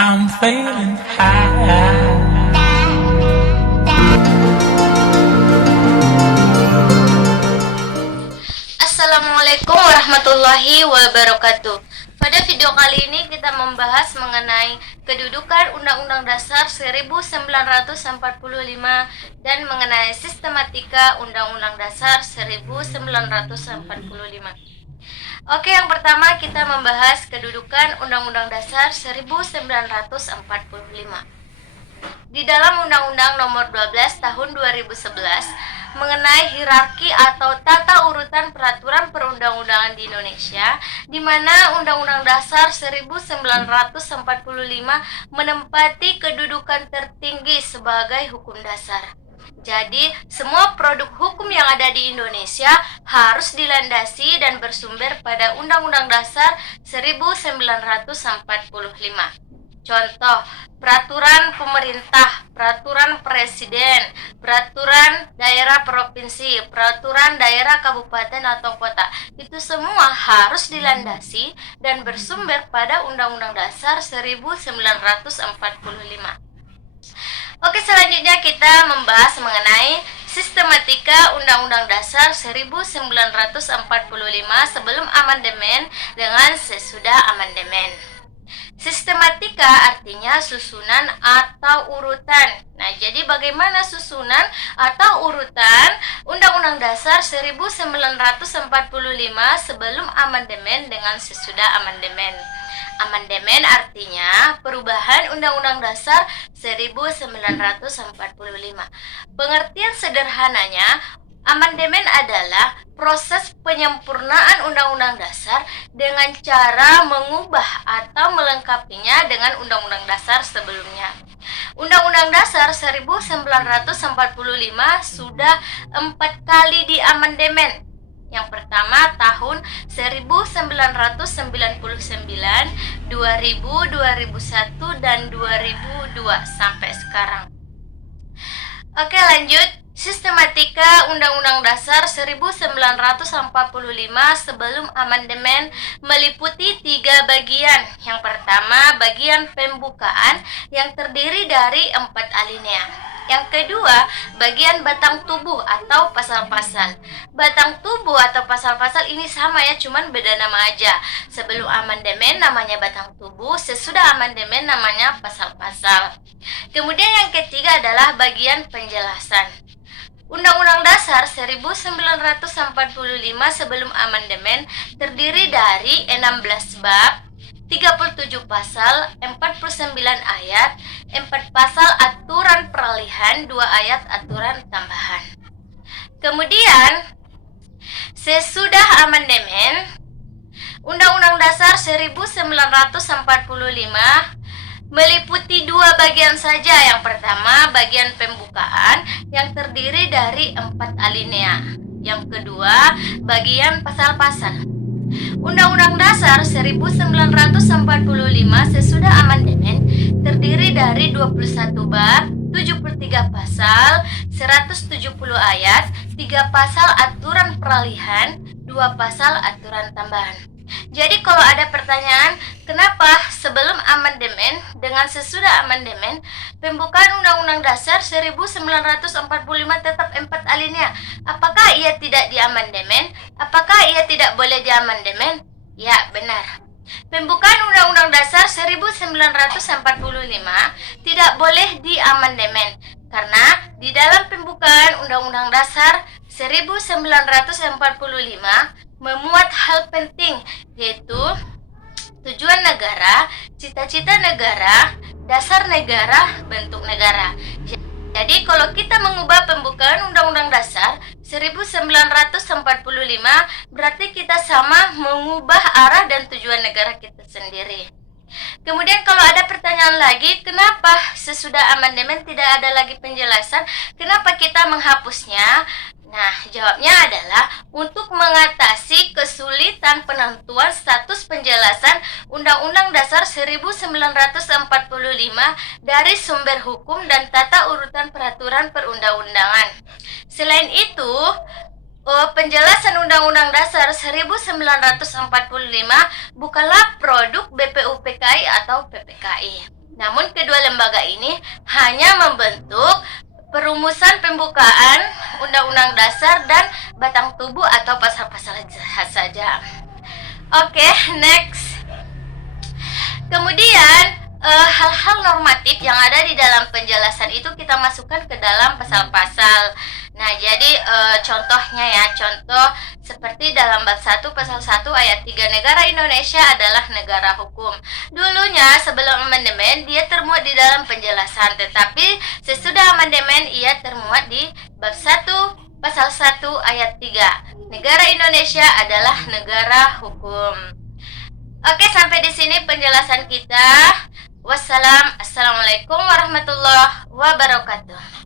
I'm feeling high. Assalamualaikum warahmatullahi wabarakatuh. Pada video kali ini kita membahas mengenai kedudukan Undang-Undang Dasar 1945 dan mengenai sistematika Undang-Undang Dasar 1945. Oke, yang pertama kita membahas kedudukan Undang-Undang Dasar 1945. Di dalam Undang-Undang Nomor 12 Tahun 2011 mengenai hierarki atau tata urutan peraturan perundang-undangan di Indonesia, di mana Undang-Undang Dasar 1945 menempati kedudukan tertinggi sebagai hukum dasar. Jadi, semua produk hukum yang ada di Indonesia harus dilandasi dan bersumber pada Undang-Undang Dasar 1945. Contoh, peraturan pemerintah, peraturan presiden, peraturan daerah provinsi, peraturan daerah kabupaten atau kota. Itu semua harus dilandasi dan bersumber pada Undang-Undang Dasar 1945. Oke, selanjutnya kita membahas mengenai sistematika Undang-Undang Dasar 1945 sebelum amandemen dengan sesudah amandemen. Sistematika artinya susunan atau urutan. Nah, jadi bagaimana susunan atau urutan Undang-Undang Dasar 1945 sebelum amandemen dengan sesudah amandemen? Amandemen artinya perubahan Undang-Undang Dasar 1945. Pengertian sederhananya, amandemen adalah proses penyempurnaan Undang-Undang Dasar dengan cara mengubah atau melengkapinya dengan Undang-Undang Dasar sebelumnya. Undang-Undang Dasar 1945 sudah 4 kali diamandemen. Yang pertama tahun 1999, 2000, 2001, dan 2002 sampai sekarang. Oke, lanjut. Sistematika Undang-Undang Dasar 1945 sebelum amandemen meliputi 3 bagian. Yang pertama, bagian pembukaan yang terdiri dari 4 alinea. Yang kedua, bagian batang tubuh atau pasal-pasal. Batang tubuh atau pasal-pasal ini sama ya, cuman beda nama aja. Sebelum amandemen namanya batang tubuh, sesudah amandemen namanya pasal-pasal. Kemudian yang ketiga adalah bagian penjelasan. Undang-Undang Dasar 1945 sebelum amandemen terdiri dari 16 bab, 37 pasal, 49 ayat, 4 pasal aturan peralihan, 2 ayat aturan tambahan. Kemudian, sesudah amandemen, Undang-Undang Dasar 1945 meliputi 2 bagian saja. Yang pertama, bagian pembukaan yang terdiri dari 4 alinea. Yang kedua, bagian pasal-pasal. Undang-Undang Dasar 1945 sesudah amandemen terdiri dari 21 bab, 73 pasal, 170 ayat, 3 pasal aturan peralihan, 2 pasal aturan tambahan. Jadi kalau ada pertanyaan, kenapa sebelum amandemen dengan sesudah amandemen pembukaan Undang-Undang Dasar 1945 tetap 4 alinea? Apakah ia tidak diamandemen? Apakah ia tidak boleh diamandemen? Ya, benar. Pembukaan Undang-Undang Dasar 1945 tidak boleh diamandemen karena di dalam pembukaan Undang-Undang Dasar 1945 memuat hal penting, yaitu tujuan negara, cita-cita negara, dasar negara, bentuk negara. Jadi kalau kita mengubah pembukaan Undang-Undang Dasar 1945 berarti kita sama mengubah arah dan tujuan negara kita sendiri. Kemudian kalau ada pertanyaan lagi, kenapa sesudah amandemen tidak ada lagi penjelasan? Kenapa kita menghapusnya? Nah, jawabnya adalah untuk mengatasi kesulitan penentuan status penjelasan Undang-Undang Dasar 1945 dari sumber hukum dan tata urutan peraturan perundang-undangan. Selain itu, penjelasan Undang-Undang Dasar 1945 bukanlah produk BPUPKI atau PPKI. Namun kedua lembaga ini hanya membentuk perumusan pembukaan Undang-Undang Dasar dan batang tubuh atau pasal-pasal saja. Oke, next. Kemudian hal-hal normatif yang ada di dalam penjelasan itu kita masukkan ke dalam pasal-pasal. Nah, jadi contohnya ya, contoh seperti dalam bab 1 pasal 1 ayat 3, negara Indonesia adalah negara hukum. Dulunya sebelum amandemen dia termuat di dalam penjelasan, tetapi sesudah amandemen ia termuat di bab 1 pasal 1 ayat 3. Negara Indonesia adalah negara hukum. Oke, sampai di sini penjelasan kita. Assalamualaikum warahmatullahi wabarakatuh.